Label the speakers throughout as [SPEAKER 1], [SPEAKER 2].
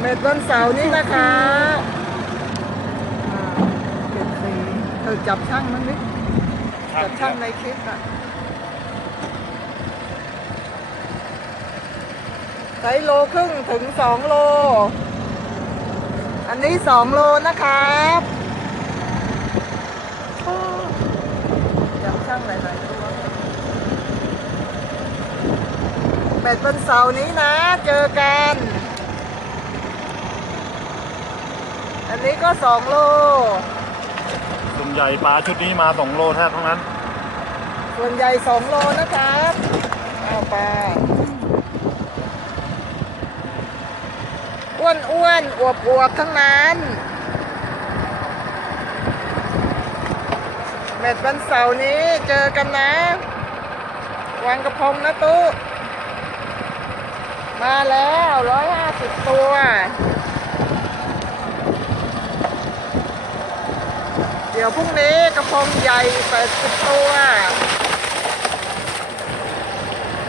[SPEAKER 1] เม็ดวันเสาร์นี้นะครับอ่าเจ็ดสี่เธอจับช่างมันดิจับช่างในคลิปอะใช้โลครึ่งถึงสองโล อันนี้สองโลนะครับจับช่างหลายๆตัวเบ็ดวันเสาร์นี้นะ เจอกัน อั นนี้ก็สองโล
[SPEAKER 2] ส่วนใหญ่ปลาชุดนี้มาสองโลแทบทั้งนั้น
[SPEAKER 1] ส่วนใหญ่สองโลนะครับเอาไปอ้วนอ้วนอวบอวบๆทั้งนั้นเม็ดวันเสาร์นี้เจอกันนะ วางกระพงนะตุ๊มาแล้วร้อยห้าสิบตัว ดี๋ยวพรุ่งนี้กระพงใหญ่แปดสิบตัว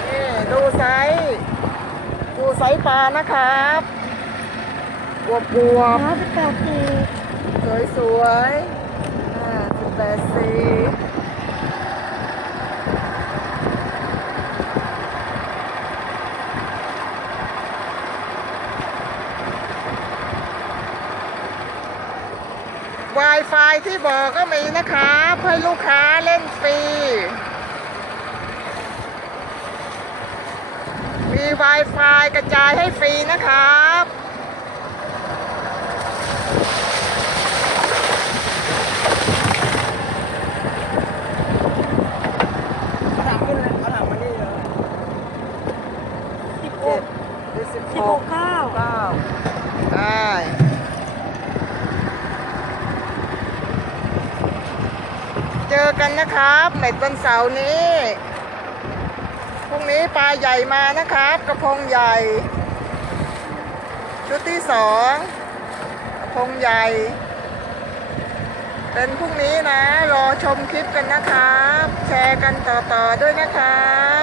[SPEAKER 1] นี่ดูไซส์ดูไซส์ปลานะครับอวบอวบ
[SPEAKER 3] ร้อยแปดสิบ
[SPEAKER 1] สวยสวยอ่าสิบแปดสีวายไฟที่บอกก็มีนะครับให้ลูกค้าเล่นฟรี มี Wi-Fi กระจายให้ฟรีนะครับ
[SPEAKER 4] เขาถามขึ้นเลยเขาถามมานี่เลย
[SPEAKER 3] สิบห
[SPEAKER 1] เจ็
[SPEAKER 3] ก
[SPEAKER 1] ดหรือสิบ
[SPEAKER 3] สิ
[SPEAKER 1] ห
[SPEAKER 3] บห
[SPEAKER 1] ก
[SPEAKER 3] กเก้า
[SPEAKER 1] เก้าได้ เจอกันนะครับในวันเสาร์นี้พรุ่งนี้ปลาใหญ่มานะครับ กระพงใหญ่ ชุดที่สองกระพงใหญ่ เป็นพรุ่งนี้นะ รอชมคลิปกันนะครับ แชร์กันต่อๆด้วยนะครับ